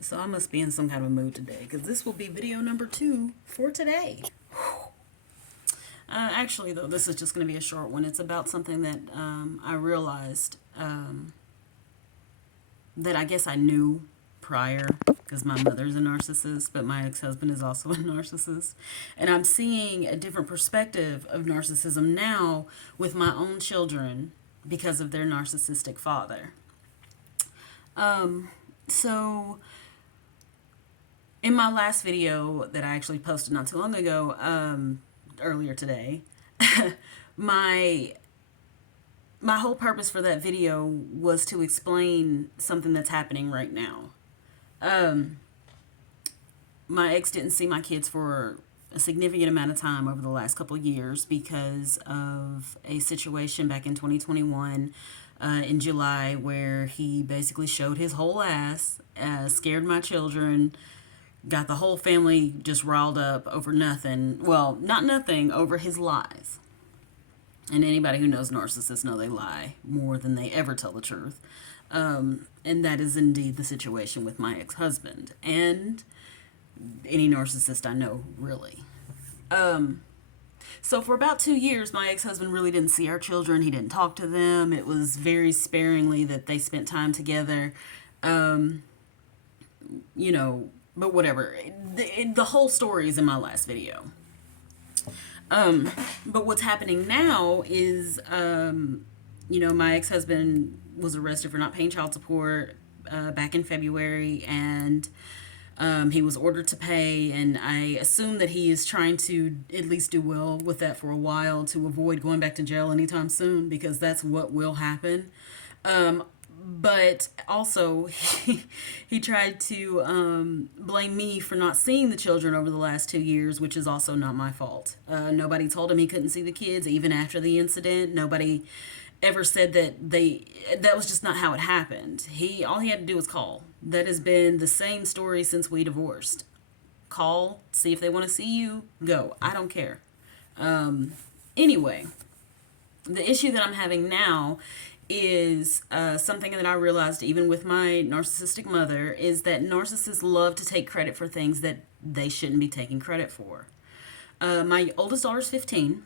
So I must be in some kind of a mood today because this will be video number 2 for today. Actually, though, this is just going to be a short one. It's about something that I realized that I guess I knew prior because my mother's a narcissist, but my ex-husband is also a narcissist. And I'm seeing a different perspective of narcissism now with my own children because of their narcissistic father. So in my last video that I actually posted not too long ago, earlier today, my my whole purpose for that video was to explain something that's happening right now. My ex didn't see my kids for a significant amount of time over the last couple of years because of a situation back in 2021 in July where he basically showed his whole ass, scared my children, got the whole family just riled up over nothing. Well, not nothing, over his lies. And anybody who knows narcissists know they lie more than they ever tell the truth. And that is indeed the situation with my ex-husband and any narcissist I know, really. So for about 2 years, my ex-husband really didn't see our children. He didn't talk to them. It was very sparingly that they spent time together. But whatever. The whole story is in my last video. But what's happening now is, my ex-husband was arrested for not paying child support back in February, and he was ordered to pay, and I assume that he is trying to at least do well with that for a while to avoid going back to jail anytime soon, because that's what will happen. But also, he tried to blame me for not seeing the children over the last 2 years, which is also not my fault. Nobody told him he couldn't see the kids, even after the incident. Nobody ever said that was just not how it happened. All he had to do was call. That has been the same story since we divorced. Call, see if they want to see you, go. I don't care. Anyway, the issue that I'm having now is something that I realized even with my narcissistic mother, is that narcissists love to take credit for things that they shouldn't be taking credit for. My oldest daughter's 15,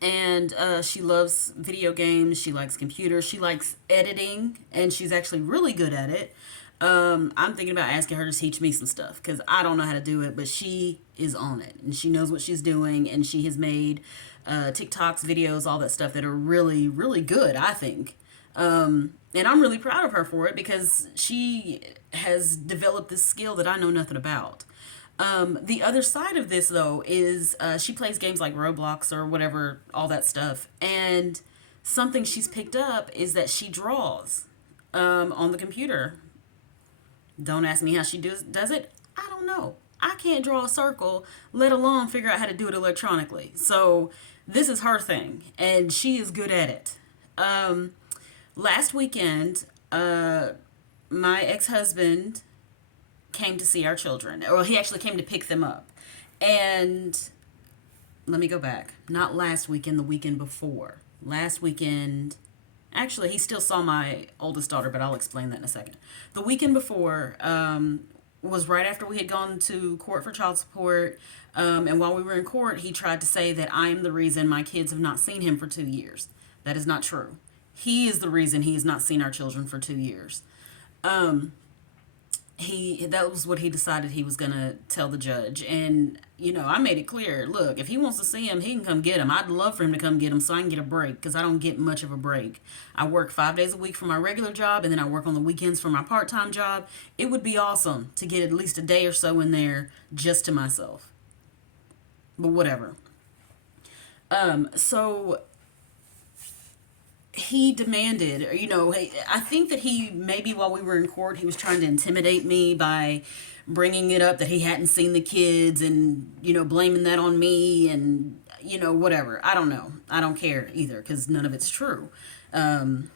and she loves video games, she likes computers, she likes editing, and she's actually really good at it. I'm thinking about asking her to teach me some stuff because I don't know how to do it, but she is on it and she knows what she's doing, and she has made TikToks, videos, all that stuff that are really, really good, I think. And I'm really proud of her for it because she has developed this skill that I know nothing about. The other side of this, though, is she plays games like Roblox or whatever, all that stuff. And something she's picked up is that she draws on the computer. Don't ask me how she does it. I don't know. I can't draw a circle, let alone figure out how to do it electronically. So this is her thing, and she is good at it. Last weekend, my ex-husband came to see our children. Or he actually came to pick them up. And let me go back. Not last weekend, the weekend before. Last weekend, actually, he still saw my oldest daughter, but I'll explain that in a second. The weekend before was right after we had gone to court for child support. And while we were in court, he tried to say that I'm the reason my kids have not seen him for 2 years. That is not true. He is the reason he has not seen our children for 2 years. That was what he decided he was going to tell the judge. And, I made it clear, look, if he wants to see him, he can come get him. I'd love for him to come get him so I can get a break, because I don't get much of a break. I work 5 days a week for my regular job, and then I work on the weekends for my part-time job. It would be awesome to get at least a day or so in there just to myself. But whatever. So he demanded, I think that he, maybe while we were in court, he was trying to intimidate me by bringing it up that he hadn't seen the kids and, blaming that on me and, whatever. I don't know. I don't care either, because none of it's true. None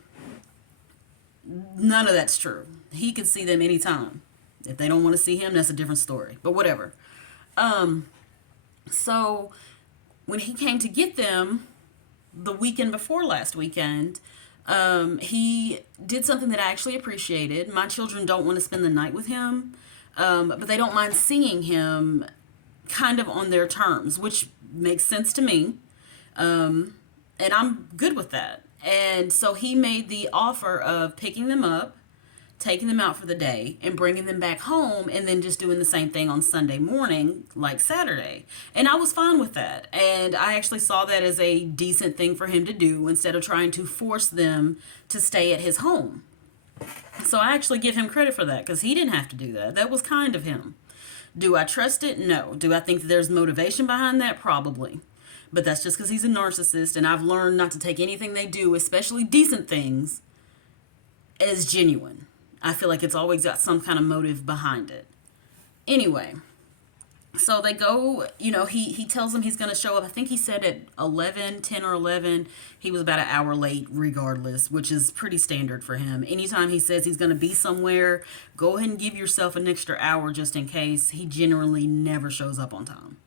of that's true. He can see them anytime. If they don't want to see him, that's a different story. But whatever. So when he came to get them, the weekend before last weekend, He did something that I actually appreciated. My children don't want to spend the night with him, but they don't mind seeing him kind of on their terms, which makes sense to me. And I'm good with that. And so he made the offer of picking them up, taking them out for the day, and bringing them back home, and then just doing the same thing on Sunday morning, like Saturday. And I was fine with that. And I actually saw that as a decent thing for him to do instead of trying to force them to stay at his home. So I actually give him credit for that because he didn't have to do that. That was kind of him. Do I trust it? No. Do I think that there's motivation behind that? Probably. But that's just because he's a narcissist, and I've learned not to take anything they do, especially decent things, as genuine. I feel like it's always got some kind of motive behind it. Anyway, so they go, he tells them he's going to show up. I think he said at 11, 10 or 11. He was about an hour late regardless, which is pretty standard for him. Anytime he says he's going to be somewhere, go ahead and give yourself an extra hour just in case. He generally never shows up on time.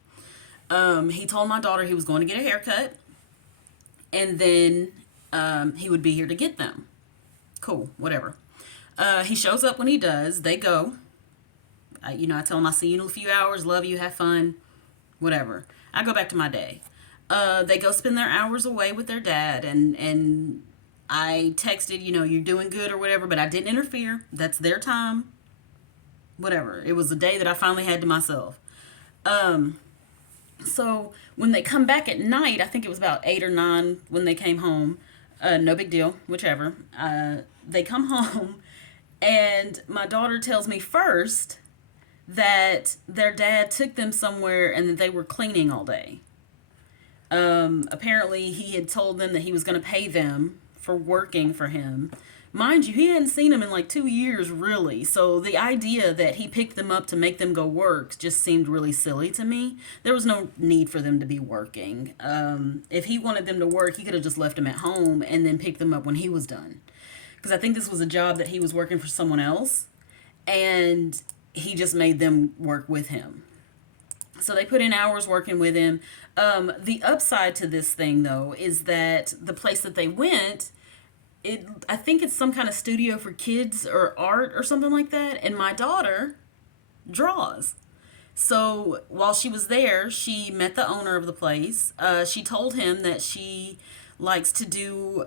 He told my daughter he was going to get a haircut, and then he would be here to get them. Cool, whatever. He shows up when he does. They go. I tell him I'll see you in a few hours. Love you. Have fun. Whatever. I go back to my day. They go spend their hours away with their dad, and I texted, you're doing good or whatever, but I didn't interfere. That's their time. Whatever. It was a day that I finally had to myself. So when they come back at night, I think it was about 8 or 9 when they came home. No big deal, whichever. They come home, and my daughter tells me first that their dad took them somewhere and that they were cleaning all day. Apparently, he had told them that he was going to pay them for working for him. Mind you, he hadn't seen them in like 2 years, really. So the idea that he picked them up to make them go work just seemed really silly to me. There was no need for them to be working. If he wanted them to work, he could have just left them at home and then picked them up when he was done. Because I think this was a job that he was working for someone else, and he just made them work with him. So they put in hours working with him. The upside to this thing, though, is that the place that they went, I think it's some kind of studio for kids or art or something like that. And my daughter draws. So while she was there, she met the owner of the place. She told him that she likes to do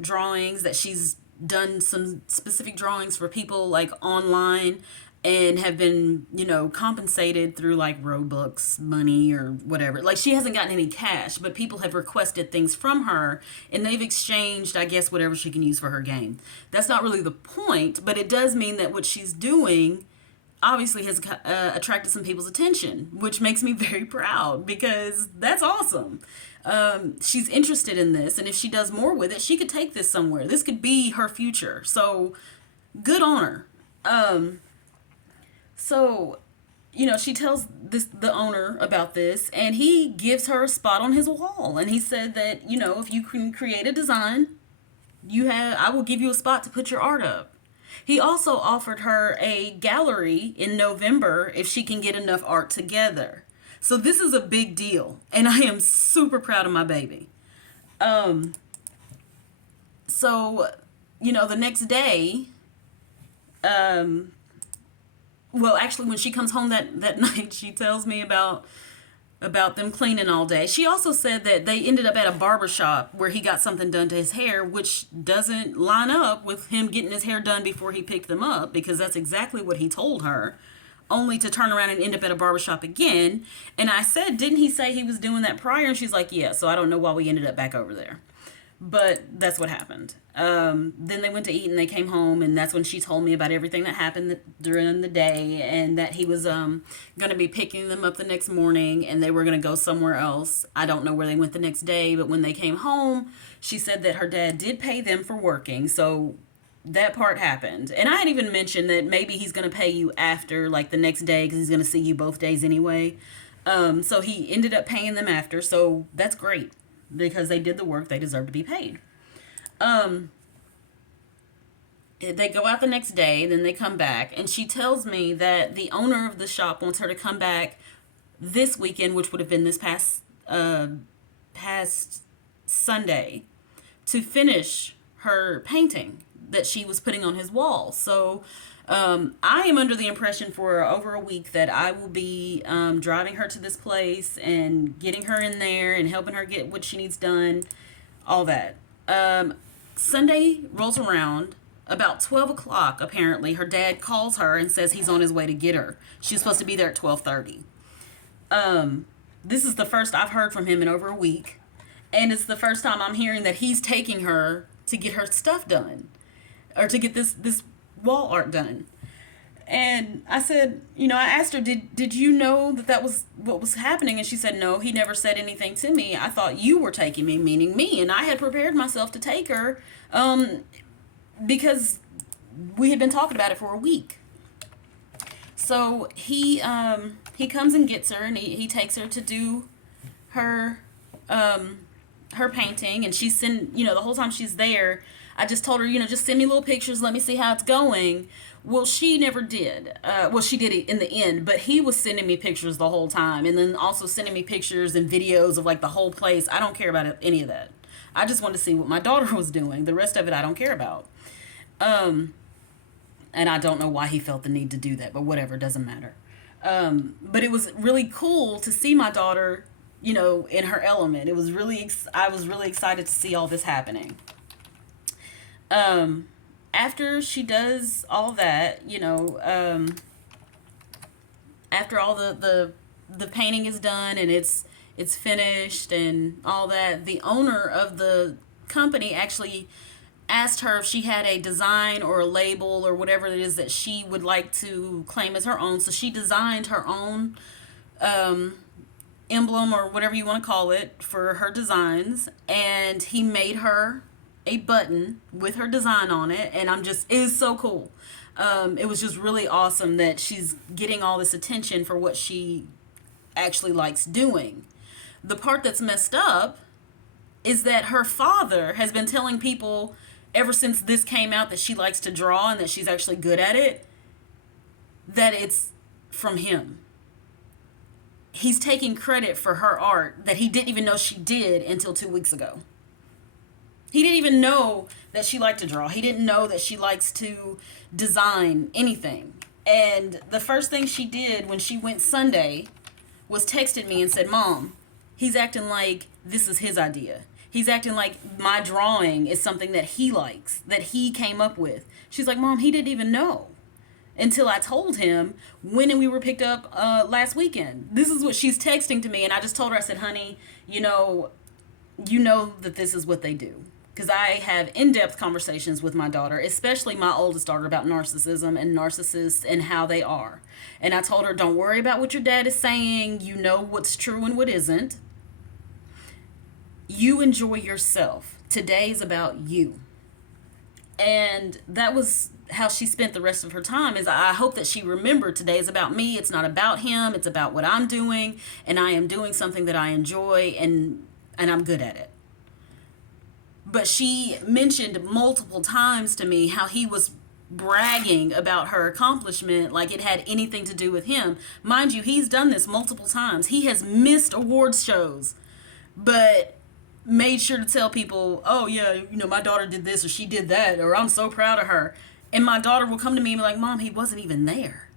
drawings, that she's done some specific drawings for people like online and have been, compensated through like Robux money or whatever. Like, she hasn't gotten any cash, but people have requested things from her and they've exchanged, I guess, whatever she can use for her game. That's not really the point, but it does mean that what she's doing obviously has attracted some people's attention, which makes me very proud because that's awesome. She's interested in this, and if she does more with it, she could take this somewhere. This could be her future. So good on her. So, she tells the owner about this, and he gives her a spot on his wall. And he said that, if you can create a design, I will give you a spot to put your art up. He also offered her a gallery in November if she can get enough art together. So this is a big deal, and I am super proud of my baby. So, the next day, well, actually, when she comes home that night, she tells me about them cleaning all day. She also said that they ended up at a barber shop where he got something done to his hair, which doesn't line up with him getting his hair done before he picked them up, because that's exactly what he told her, only to turn around and end up at a barber shop again. And I said, didn't he say he was doing that prior? And she's like, yeah, so I don't know why we ended up back over there. But that's what happened. Then they went to eat and they came home, and that's when she told me about everything that happened during the day, and that he was going to be picking them up the next morning and they were going to go somewhere else. I don't know where they went the next day, but when they came home, she said that her dad did pay them for working. So that part happened. And I had even mentioned that maybe he's going to pay you after, like the next day, because he's going to see you both days anyway. So he ended up paying them after. So that's great, because they did the work. They deserve to be paid. They go out the next day, then they come back, and she tells me that the owner of the shop wants her to come back this weekend, which would have been this past Sunday, to finish her painting that she was putting on his wall. So I am under the impression for over a week that I will be driving her to this place and getting her in there and helping her get what she needs done, all that. Sunday rolls around. About 12 o'clock, apparently, her dad calls her and says he's on his way to get her. She's supposed to be there at 12:30. This is the first I've heard from him in over a week. And it's the first time I'm hearing that he's taking her to get her stuff done. Or to get this wall art done. And I said, I asked her, did you know that was what was happening? And she said, no, he never said anything to me. I thought you were taking me, meaning me. And I had prepared myself to take her because we had been talking about it for a week. So he comes and gets her, and he takes her to do her her painting. And she's the whole time she's there, I just told her, just send me little pictures, let me see how it's going. Well, she never did. She did it in the end, but he was sending me pictures the whole time, and then also sending me pictures and videos of like the whole place. I don't care about any of that. I just wanted to see what my daughter was doing. The rest of it I don't care about. And I don't know why he felt the need to do that, but whatever, doesn't matter. But it was really cool to see my daughter, in her element. It was I was really excited to see all this happening. After she does all that, after all the painting is done and it's finished and all that, the owner of the company actually asked her if she had a design or a label or whatever it is that she would like to claim as her own. So she designed her own emblem or whatever you want to call it for her designs, and he made her a button with her design on it, and it is so cool. It was just really awesome that she's getting all this attention for what she actually likes doing. The part that's messed up is that her father has been telling people ever since this came out that she likes to draw and that she's actually good at it, that it's from him. He's taking credit for her art that he didn't even know she did until 2 weeks ago. He didn't even know that she liked to draw. He didn't know that she likes to design anything. And the first thing she did when she went Sunday was texted me and said, Mom, he's acting like this is his idea. He's acting like my drawing is something that he likes, that he came up with. She's like, Mom, he didn't even know until I told him when we were picked up last weekend. This is what she's texting to me. And I just told her, I said, honey, you know that this is what they do. Because I have in-depth conversations with my daughter, especially my oldest daughter, about narcissism and narcissists and how they are. And I told her, don't worry about what your dad is saying. You know what's true and what isn't. You enjoy yourself. Today's about you. And that was how she spent the rest of her time. Is I hope that she remembered today is about me. It's not about him. It's about what I'm doing. And I am doing something that I enjoy, and I'm good at it. But she mentioned multiple times to me how he was bragging about her accomplishment like it had anything to do with him. Mind you, he's done this multiple times. He has missed awards shows, but made sure to tell people, oh yeah, my daughter did this or she did that, or I'm so proud of her. And my daughter will come to me and be like, Mom, he wasn't even there.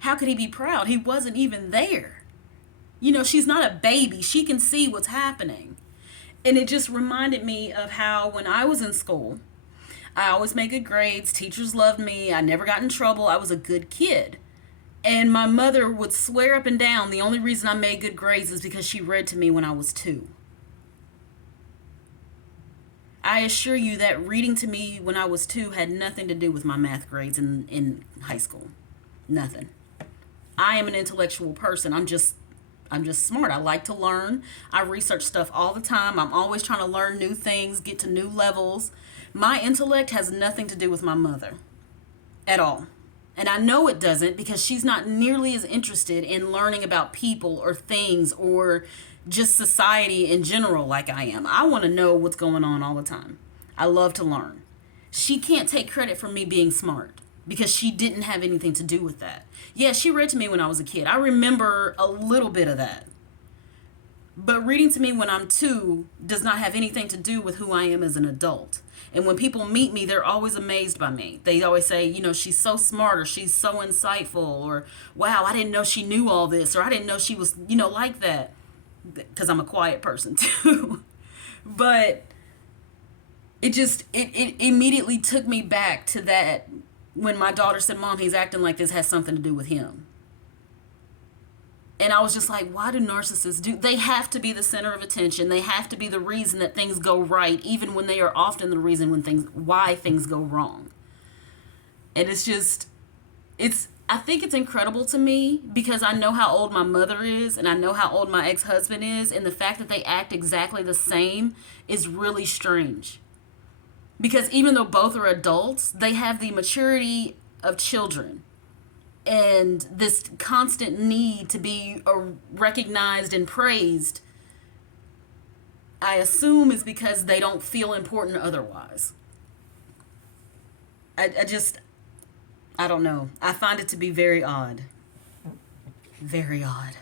How could he be proud? He wasn't even there. She's not a baby. She can see what's happening. And it just reminded me of how when I was in school, I always made good grades. Teachers loved me. I never got in trouble. I was a good kid. And my mother would swear up and down the only reason I made good grades is because she read to me when I was 2. I assure you that reading to me when I was 2 had nothing to do with my math grades in high school. Nothing. I am an intellectual person. I'm just smart. I like to learn. I research stuff all the time. I'm always trying to learn new things, get to new levels. My intellect has nothing to do with my mother at all. And I know it doesn't because she's not nearly as interested in learning about people or things or just society in general like I am. I want to know what's going on all the time. I love to learn. She can't take credit for me being smart because she didn't have anything to do with that. Yeah, she read to me when I was a kid. I remember a little bit of that. But reading to me when I'm 2 does not have anything to do with who I am as an adult. And when people meet me, they're always amazed by me. They always say, you know, she's so smart, or she's so insightful, or wow, I didn't know she knew all this, or I didn't know she was, you know, like that. Because I'm a quiet person too. But it immediately took me back to that when my daughter said, Mom, he's acting like this has something to do with him. And I was just like, why do narcissists do? They have to be the center of attention. They have to be the reason that things go right, even when they are often the reason why things go wrong. And I think it's incredible to me because I know how old my mother is and I know how old my ex-husband is. And the fact that they act exactly the same is really strange. Because even though both are adults, they have the maturity of children. And this constant need to be recognized and praised, I assume, is because they don't feel important otherwise. I don't know. I find it to be very odd. Very odd.